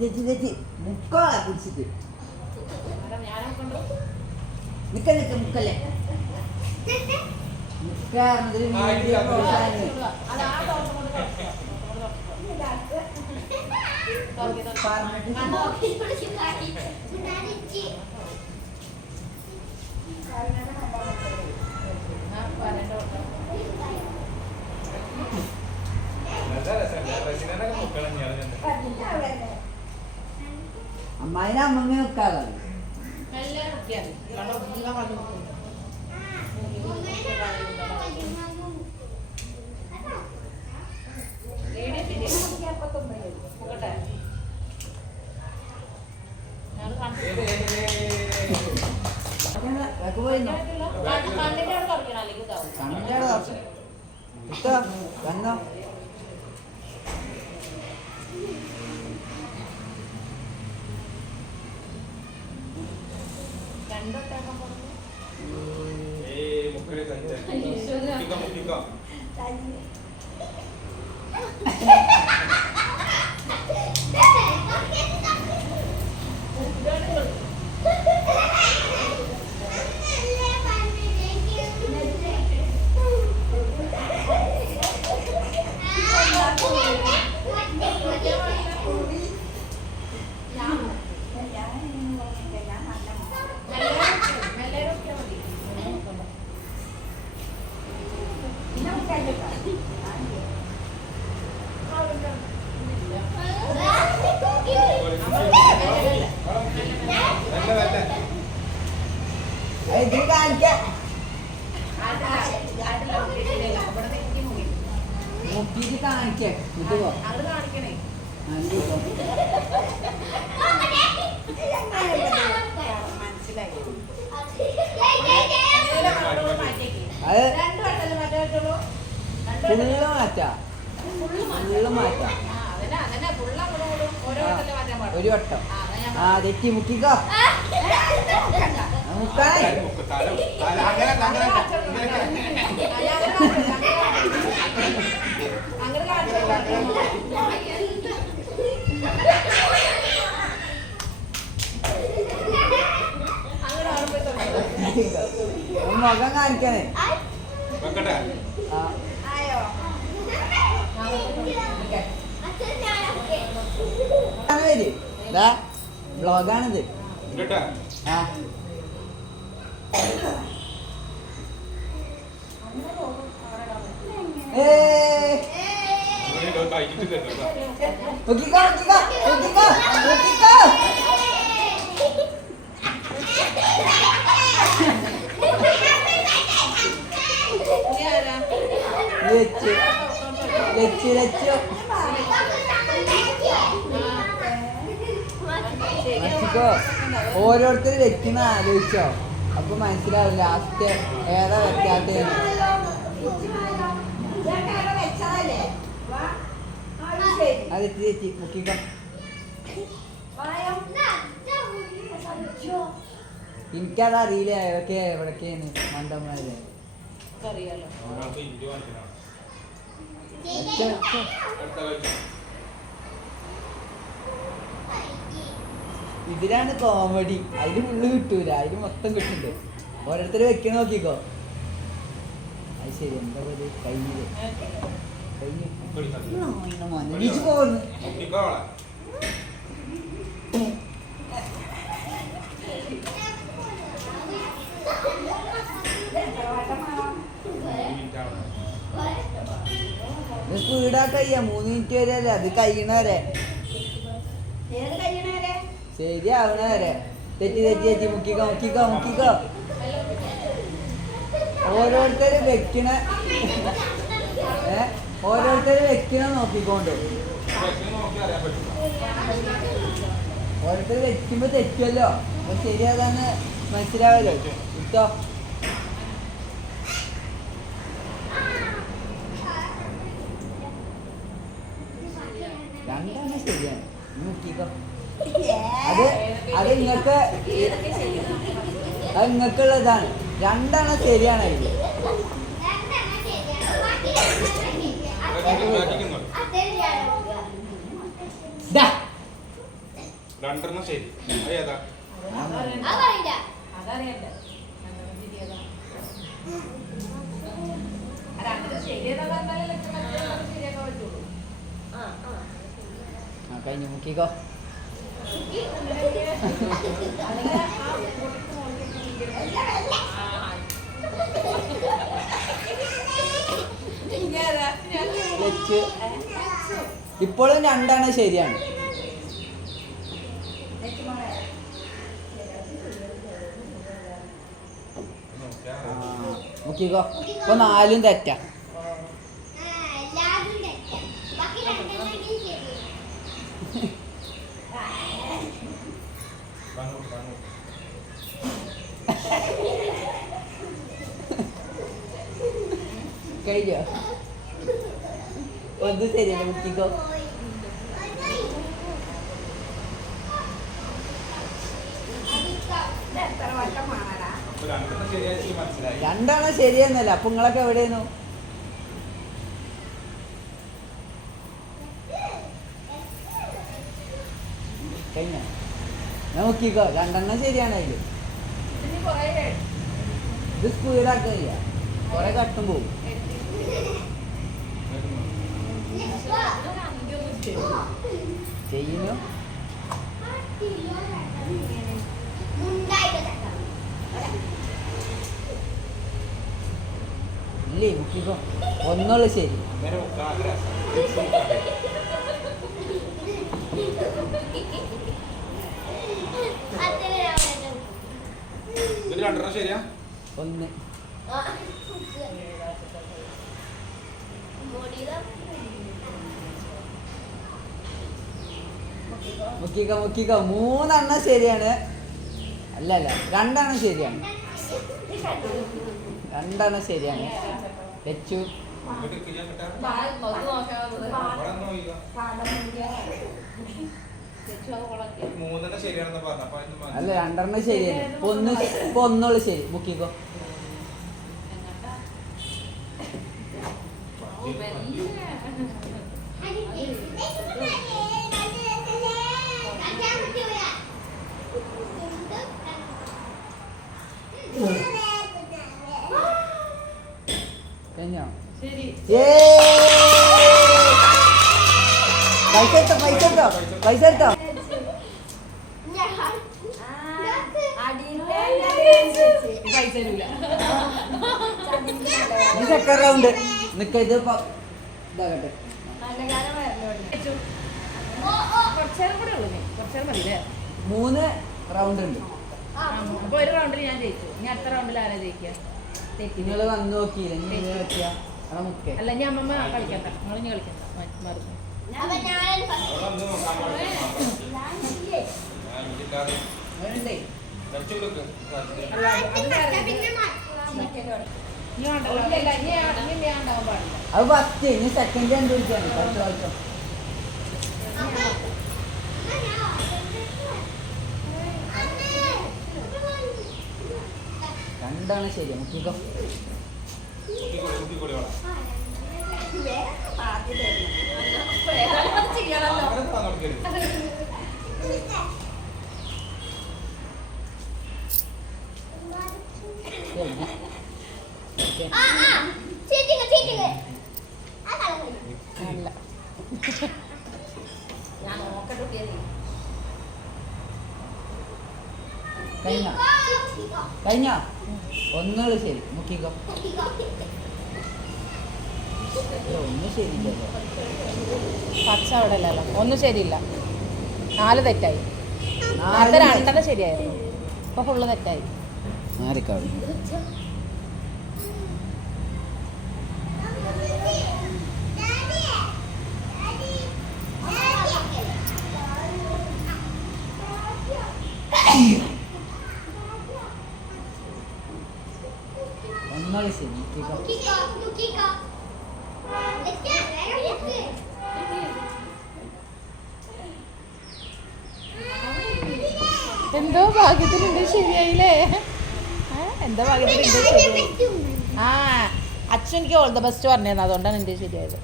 തെറ്റി മുക്കാളെ കുടിച്ചിട്ട് നിക്ക മുക്കല്ലേ അമ്മായിനെ അമ്മമ്മ വെക്കാതെ വന്നോ മുക്കിട്ട് കാണിക്കേ കാണിക്കണേ ഫുള്ള് മാറ്റാ ഒരു വട്ടം ആ തെറ്റി മുക്കിക്കോ മുക്കാണേ മുഖം കാണിക്കാനേ ബ്ലോഗാണിത് ആ ഓരോരുത്തർ വെക്കുന്ന ആലോചിച്ചോ അപ്പൊ മനസ്സിലാവും ലാസ്റ്റ് ഏതാ വെക്കാത്ത അത് ചേച്ചി മുക്കിക്കോ എനിക്കതറിയില്ല ഏതൊക്കെ എവിടൊക്കെയാണ് മണ്ടന്മാര് ഇതിലാണ് കോമഡി. അതിന് ഫുള്ള് കിട്ടൂല, അതിന് മൊത്തം കിട്ടുന്നുണ്ട്. ഓരോരുത്തർ വെക്കണ നോക്കിക്കോ. അത് ശരി, എന്താ പറയുക, കഴിഞ്ഞില്ലേ കഴിഞ്ഞു പോകുന്നു. സ്പീഡാ കഴിയ 3 മിനിറ്റ് വരെ അല്ലേ അത് കഴിയണവരെ, ശരിയാവണ വരെ. തെറ്റി തെറ്റി തെറ്റി മുക്കിക്കോ മുക്കിക്കോ മുക്കിക്കോ. ഓരോരുത്തര് വെക്കണ ഓരോരുത്തര് വെക്കണ നോക്കിക്കൊണ്ട് ഓരോരുത്തര് വെക്കുമ്പോ തെറ്റുമല്ലോ. അപ്പൊ ശരിയാതാന്ന് മനസ്സിലാവല്ലോ. ഇട്ടോ രണ്ടാണ് ശരിയാണ്. നോക്കിക്കോ. അത് നിങ്ങൾക്കുള്ളതാണ്. രണ്ടാണ് ശരിയാണ്. അതില് രണ്ടെണ്ണം ശരി. അത് ഏതാ? കഴിഞ്ഞു മുക്കിക്കോ. ഇപ്പോഴും രണ്ടെണ്ണം ശരിയാണ്. മുക്കിക്കോ. ഇപ്പൊ 4 തെറ്റാ. കഴിഞ്ഞോ? ഒന്ന് ശരിയല്ല. മുക്കിക്കോ. രണ്ടെണ്ണം ശരിയെന്നല്ല. അപ്പൊ നിങ്ങളൊക്കെ എവിടെയായിരുന്നു? കഴിഞ്ഞോ? ഞാൻ നോക്കിക്കോ. രണ്ടെണ്ണം ശരിയാണ് അതില്. ഇത് സ്പീഡാക്കില്ല. കൊറേ കട്ടും പോവും. ചെയ്യുന്നു. ഇല്ലേ മുക്കിക്കോ. ഒന്നുള്ളു ശരി. രണ്ടെണ്ണം ശരിയാ. ഒന്ന് മുക്കിക്കോ. മുക്കിക്കോ. 3 എണ്ണം ശരിയാണ്. അല്ലല്ല, 2 എണ്ണം ശരിയാണ്. 2 എണ്ണം ശരിയാണ്. തെച്ചു. അല്ല, 2 എണ്ണം ശരിയാണ്. ഇപ്പൊ ഒന്നുള്ളു ശരി. മുക്കിക്കോ. കഴിഞ്ഞോ? പൈസ എടുത്തോ. പൈസ എടുത്തോ. പൈസ എടുത്തോ. സെക്കൻഡ് റൗണ്ട് നിക്ക. ഇത് ഇതാകട്ടെ. 3 റൗണ്ട് ഉണ്ട്. അപ്പൊ ഒരു റൗണ്ടിൽ ഞാൻ ജയിച്ചു. ഇനി അടുത്ത റൗണ്ടിൽ ആരാ ജയിക്കുക? നിങ്ങൾ വന്ന് നോക്കിയില്ല. അല്ല, ഞാൻ അമ്മ കളിക്കണ്ട. നിങ്ങൾ ഇനി കളിക്കണ്ട. മറന്നു. അത് ഫസ്റ്റ്. ഇനി സെക്കൻഡ് കണ്ടുപിടിക്കാണ്. കുറച്ച് കളിച്ചോ. രണ്ടാണ് ശരി. മുക്കിക്കോ. കഴിഞ്ഞ ഒന്നുള്ളു ശരി. മുക്കിക്കോ. ഒന്നും ശരിയില്ലല്ലോ. പച്ച അവിടെ അല്ലല്ലോ. ഒന്നും ശരിയില്ല. 4 തെറ്റായി. നേരത്തെ 2 ശരിയായിരുന്നു. ഇപ്പൊ ഫുള്ള് തെറ്റായി. ഒന്നുള്ളു ശരി. മുക്കിക്കോ. എന്തോ ഭാഗ്യത്തിനുണ്ട് ശരിയായില്ലേ? എന്താ ഭാഗ്യത്തിനുണ്ട് ശരിയായി. അച്ഛൻ എനിക്ക് ഓൾ ദ ബെസ്റ്റ് പറഞ്ഞിരുന്നു. അതുകൊണ്ടാണ് എൻ്റെ ശരിയായത്.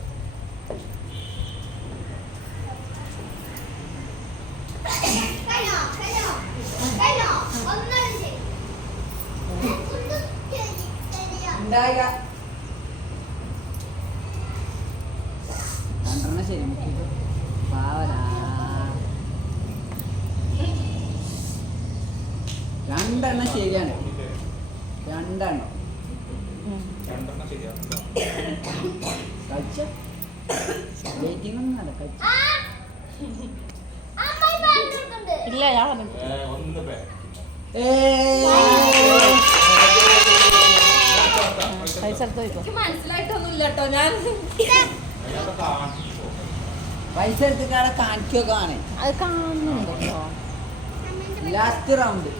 ഉണ്ടായില്ല. രണ്ടെണ്ണം ശരി മുക്കിക്കോ. പാവലാ. രണ്ടെണ്ണം ശരിയാണ്. രണ്ടെണ്ണം രണ്ടെണ്ണം ശരിയാ. കഴിച്ച വെയിറ്റിംഗ് ഒന്നും അല്ല കഴിച്ച. ഇല്ല ഞാൻ പറഞ്ഞു ഒന്ന് പേ. പൈസ എടുത്ത് വയ്ക്കോ. മനസ്സിലായിട്ടൊന്നുമില്ല കേട്ടോ ഞാൻ. അയാളുടെ കാണിച്ചു. പൈസ എടുത്തിട്ട് അവിടെ കാണിക്കൊക്കെ ആണ്. അത് കാണുന്നുണ്ട് കേട്ടോ. Last round.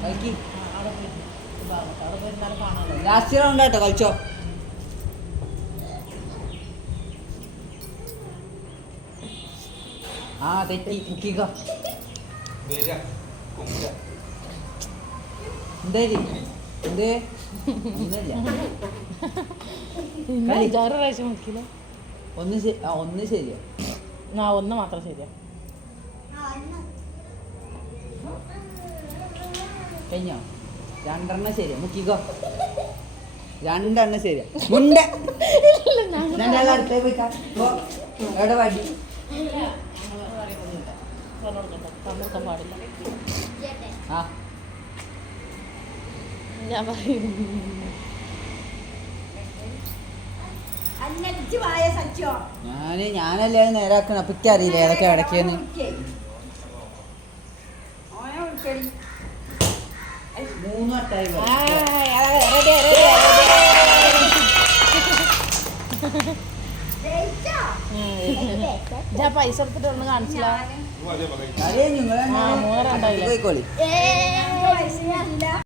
കളിക്ക്. അവിടെ പോയി എന്നാലും കാണാമല്ലോ. ലാസ്റ്റ് റൗണ്ട് ആട്ടോ കളിച്ചോ. ആ തെറ്റി മുക്കിക്കോ. വരിക. കുമ്പിട. എന്തേ എന്തേ ഒന്നുമില്ല. ഇന്ന് കളി. 5-6 പ്രാവശ്യം മുക്കില്ല. ഒന്ന് ശരിയാ. ആ ഒന്ന് മാത്രം ശരിയാ. കഴിഞ്ഞോ? രണ്ടെണ്ണം ശരിയാ മുക്കിക്കോ. രണ്ടെണ്ണം ശരിയാ. മുണ്ട ഞാൻ അടുത്തേ പോയി എവിടെ വടി. തന്നോർക്കാൻ പാടില്ല. ആ ഞാൻ പറയും ഞാനല്ലേ അത് നേരാക്കണം. അപ്പൊ എനിക്ക് അറിയില്ല ഏതൊക്കെ ഇടയ്ക്കെന്ന്. മൂന്ന് വട്ടായി പോയി. ഞാൻ പൈസ എടുത്തിട്ട് ഒന്ന് കാണിച്ചില്ല. അതേ പറയും. അതേ നിങ്ങൾ ആ, മൂന്ന് രണ്ടായില്ലേ? പോയിക്കോളി.